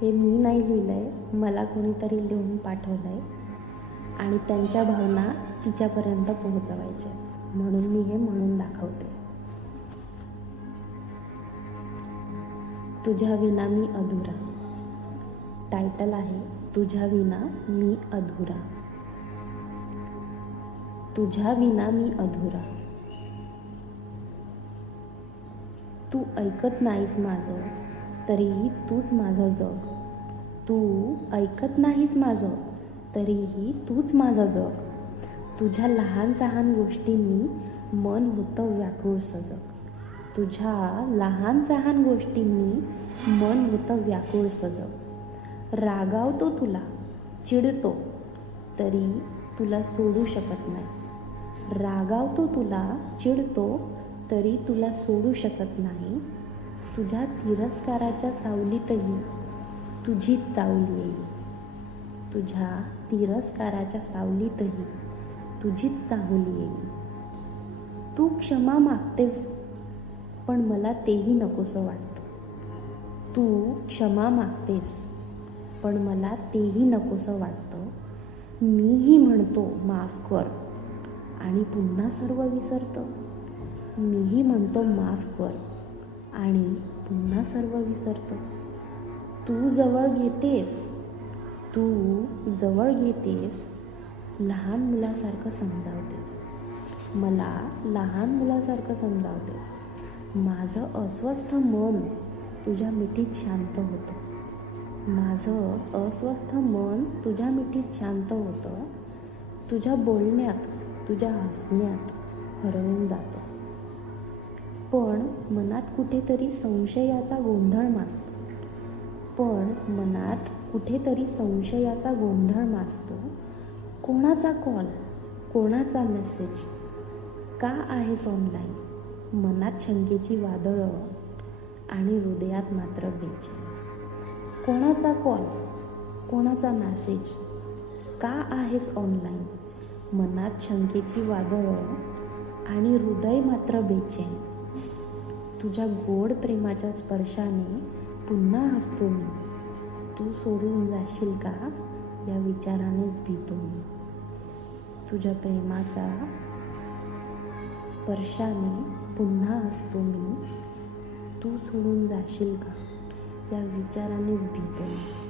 हे मी नाही लिहिलं आहे मला कोणीतरी लिहून पाठवलं आहे आणि त्यांच्या भावना तिच्यापर्यंत पोहोचवायच्या म्हणून मी हे म्हणून दाखवते. तुझ्या विना मी अधुरा. टायटल आहे तुझ्या विना मी अधुरा. तुझ्या विना मी अधुरा. तू ऐकत नाहीस माझं. तरीही तूच माझं जग. तू ऐकत नाहीस माझं तरीही तूच माझं जग. तुझ्या लहान सहान गोष्टींनी मन होतं व्याकुळ सजग. तुझ्या लहान सहान गोष्टींनी मन होतं व्याकुळ सजग. रागावतो तुला चिडतो तरी तुला सोडू शकत नाही. रागावतो तुला चिडतो तरी तुला सोडू शकत नाही. तुझ्या तिरस्काराच्या सावलीतही तुझीच चावल येईल. तुझ्या तिरस्काराच्या सावलीतही तुझीच चाहूल येईल. तू क्षमा मागतेस पण मला तेही नकोसं वाटतं. तू क्षमा मागतेस पण मला तेही नकोसं वाटतं. मीही म्हणतो माफ कर. आणि पुन्हा सर्व विसरतं. मीही म्हणतो माफ कर. आणि पुन्हा सर्व विसरतं. तू जवळ घेतेस तू जवळ घेतेस लहान मुलासारखं समजावतेस. मला लहान मुलासारखं समजावतेस. माझं अस्वस्थ मन तुझ्या मिठीत शांत होतं. माझं अस्वस्थ मन तुझ्या मिठीत शांत होतं. तुझ्या बोलण्यात तुझ्या हसण्यात हरवून जातं. पण मनात कुठेतरी संशयाचा गोंधळ मासतो पण मनात कुठेतरी संशयाचा गोंधळ मासतो कोणाचा कॉल कोणाचा मेसेज का आहेस ऑनलाईन मनात शंकेची वादळं आणि हृदयात मात्र बेचैन कोणाचा कॉल कोणाचा मॅसेज का आहेस ऑनलाईन मनात शंकेची वादळं आणि हृदय मात्र बेचैन. तुझ्या गोड प्रेमाच्या स्पर्शाने पुन्हा हसतो मी. तू सोडून जाशील का? या विचारानेच भीतो मी. तुझ्या प्रेमाचा स्पर्शाने पुन्हा हसतो मी. तू सोडून जाशील का? या विचारानेच भीतो मी.